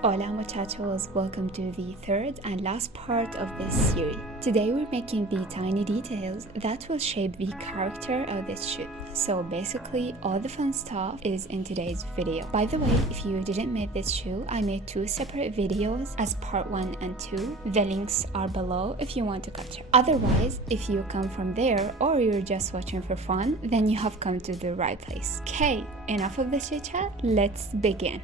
Hola muchachos, welcome to the third and last part of this series. Today we're making the tiny details that will shape the character of this shoe. So basically all the fun stuff is in today's video. By the way, if you didn't make this shoe, I made two separate videos as part 1 and 2. The links are below if you want to catch up. Otherwise, if you come from there or you're just watching for fun, then you have come to the right place. Okay, enough of the chit chat, let's begin.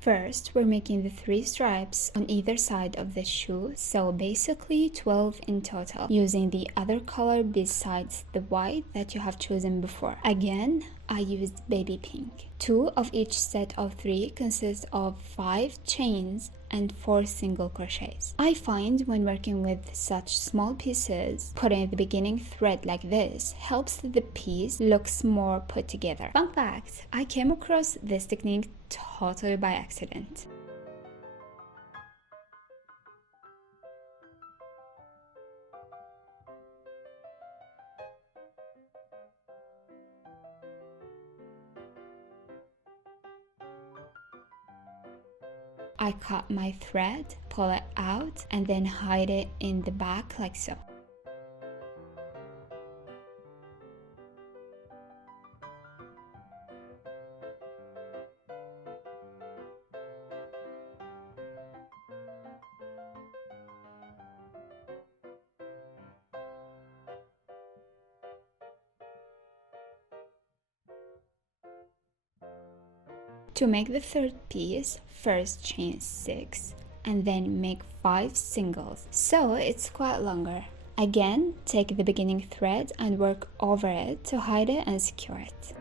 First, we're making the 3 stripes on either side of the shoe, so basically 12 in total, using the other color besides the white that you have chosen before. Again, I used baby pink. 2 of each set of 3 consist of 5 chains and 4 single crochets. I find when working with such small pieces, putting the beginning thread like this helps the piece looks more put together. Fun fact, I came across this technique totally by accident. I cut my thread, pull it out, and then hide it in the back like so. To make the third piece, first chain 6 and then make 5 singles, so it's quite longer. Again, take the beginning thread and work over it to hide it and secure it.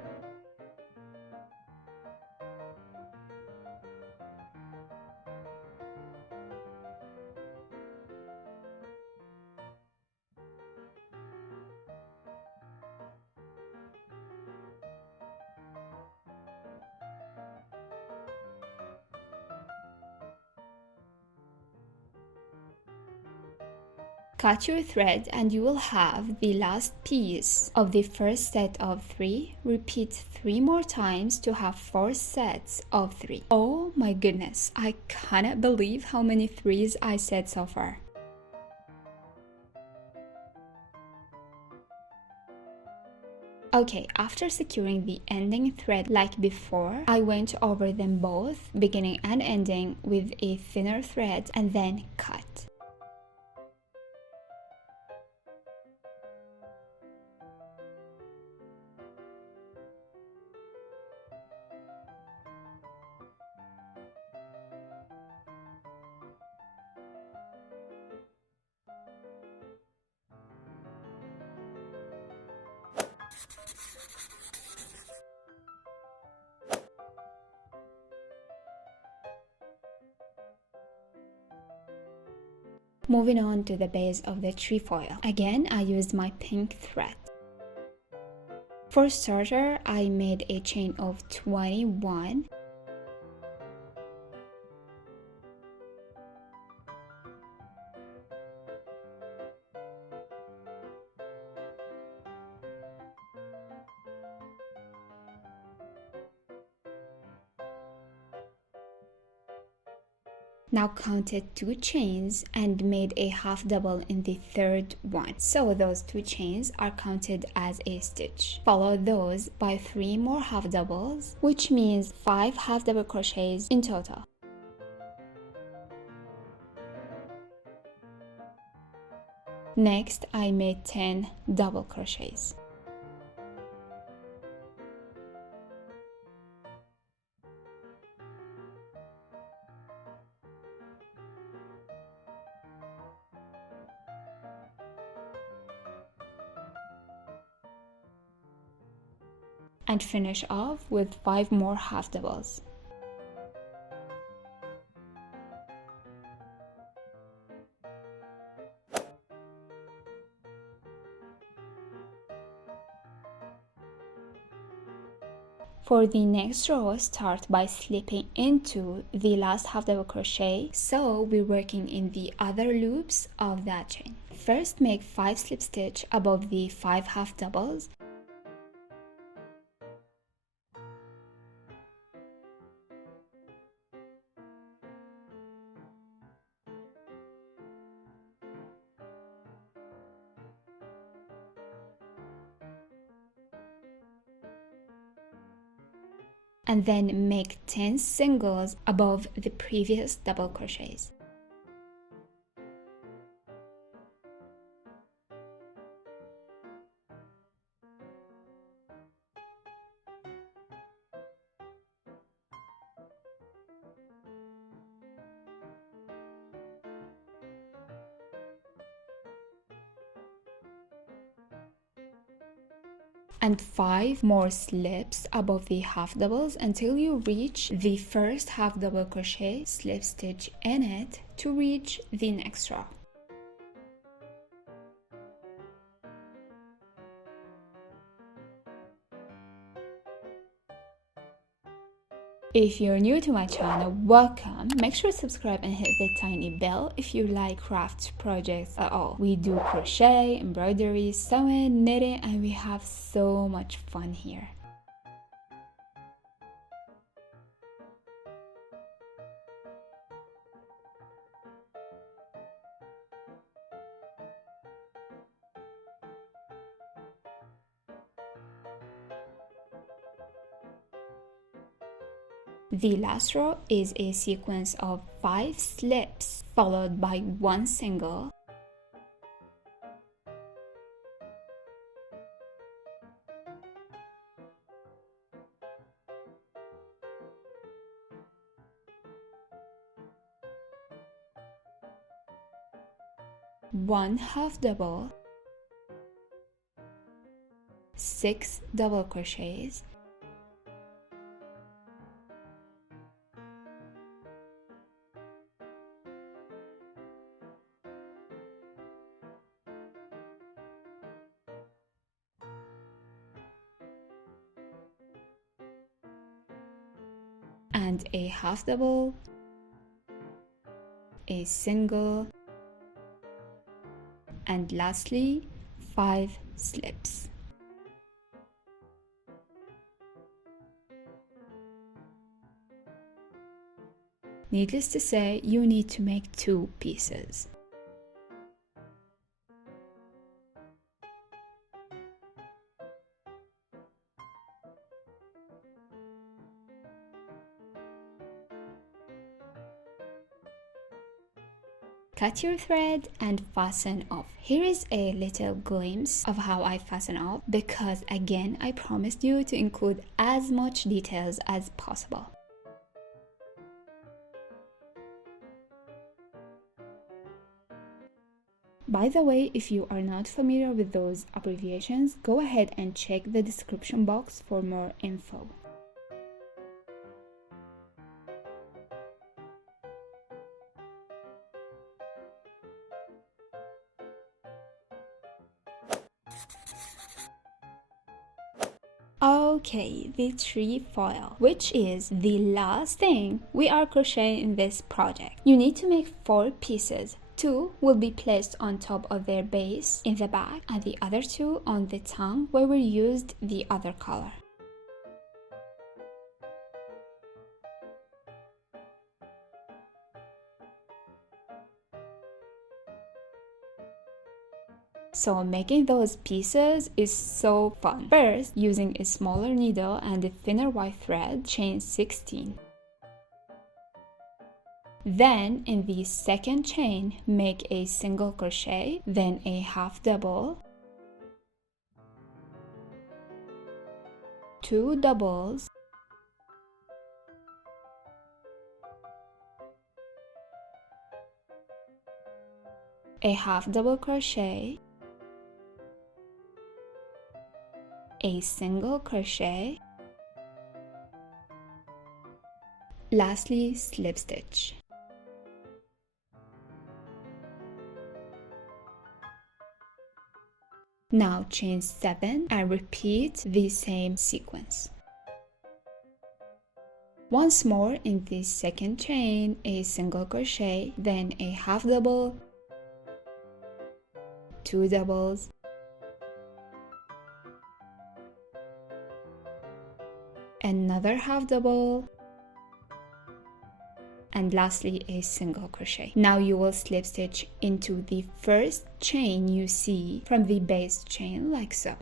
Cut your thread and you will have the last piece of the first set of 3. Repeat 3 more times to have 4 sets of 3. Oh my goodness, I cannot believe how many 3s I said so far. Okay, after securing the ending thread like before, I went over them both, beginning and ending, with a thinner thread and then cut. Moving on to the base of the trefoil. Again, I used my pink thread. For starter, I made a chain of 21. Now counted 2 chains and made a half double in the third one. So those 2 chains are counted as a stitch. Follow those by 3 more half doubles, which means 5 half double crochets in total. Next, I made 10 double crochets. And finish off with 5 more half doubles. For the next row, start by slipping into the last half double crochet, so we're working in the other loops of that chain. first make 5 slip stitch above the 5 half doubles, and then make 10 singles above the previous double crochets. And 5 more slips above the half doubles until you reach the first half double crochet, slip stitch in it to reach the next row. If you're new to my channel, welcome. Make sure to subscribe and hit the tiny bell if you like craft projects at all. We do crochet, embroidery, sewing, knitting, and we have so much fun here. The last row is a sequence of 5 slips followed by 1 single, one half double, 6 double crochets, and a half double, a single, and lastly 5 slips. Needless to say, you need to make 2 pieces. Cut your thread and fasten off. Here is a little glimpse of how I fasten off because again I promised you to include as much details as possible. By the way, if you are not familiar with those abbreviations, go ahead and check the description box for more info. Okay, the trefoil, which is the last thing we are crocheting in this project. You need to make 4 pieces. 2 will be placed on top of their base in the back and the other 2 on the tongue where we used the other color. So making those pieces is so fun. First, using a smaller needle and a thinner white thread, chain 16. Then in the second chain, make a single crochet, then a half double, 2 doubles, a half double crochet, a single crochet, lastly slip stitch. Now chain 7 and repeat the same sequence. Once more in the second chain, a single crochet, then a half double, 2 doubles, another half double, and lastly a single crochet. Now you will slip stitch into the first chain you see from the base chain like so.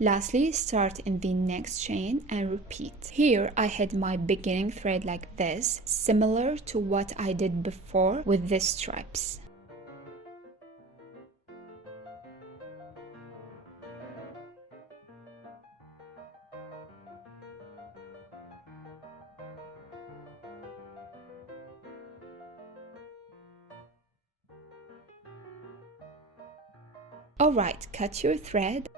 Lastly, start in the next chain and repeat. Here I had my beginning thread like this, similar to what I did before with the stripes. Alright, cut your thread.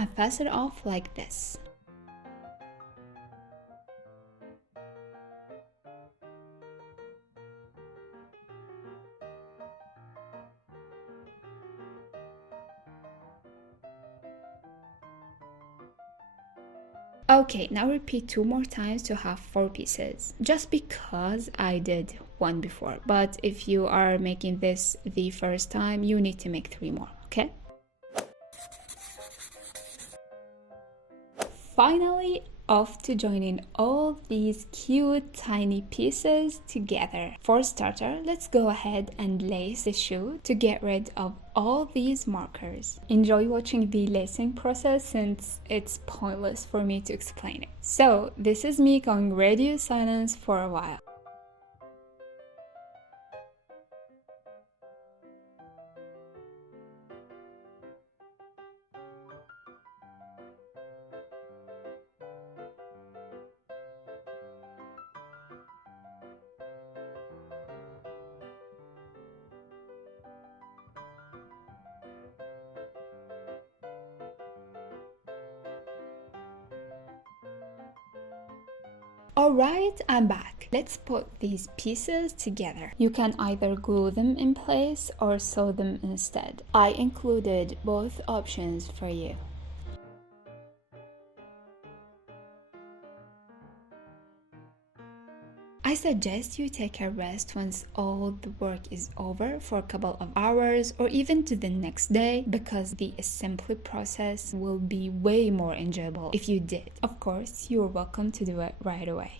And pass it off like this. Okay, now repeat 2 more times to have 4 pieces, just because I did 1 before. But if you are making this the first time, you need to make 3 more, okay? Finally, off to joining all these cute tiny pieces together. For starter, let's go ahead and lace the shoe to get rid of all these markers. Enjoy watching the lacing process since it's pointless for me to explain it. So this is me going radio silence for a while. Alright, I'm back. Let's put these pieces together. You can either glue them in place or sew them instead. I included both options for you. I suggest you take a rest once all the work is over for a couple of hours or even to the next day, because the assembly process will be way more enjoyable if you did. Of course, you're welcome to do it right away.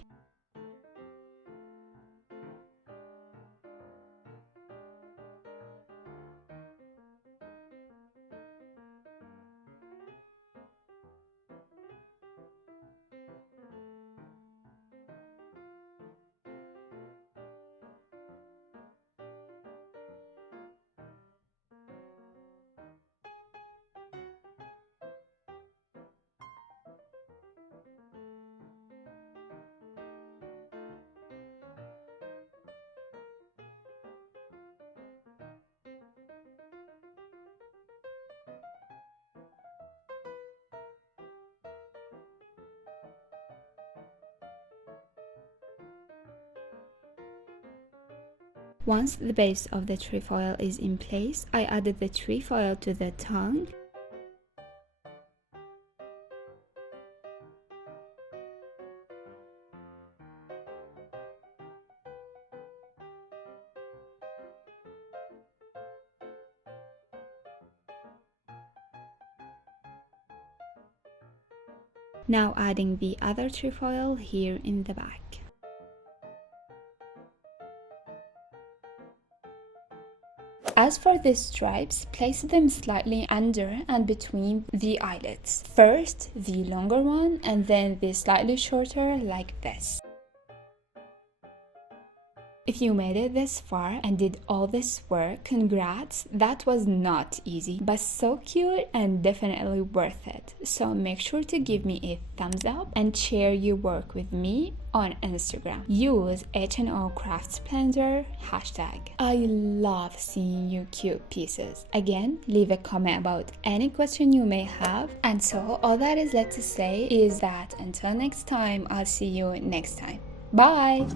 Once the base of the trefoil is in place, I added the trefoil to the tongue. Now adding the other trefoil here in the back. As for the stripes, place them slightly under and between the eyelets. First the longer one and then the slightly shorter like this. If you made it this far and did all this work, congrats! That was not easy, but so cute and definitely worth it. So make sure to give me a thumbs up and share your work with me on Instagram. Use HNO Craft Splendor hashtag. I love seeing your cute pieces. Again, leave a comment about any question you may have. And so all that is left to say is that until next time, I'll see you next time. Bye!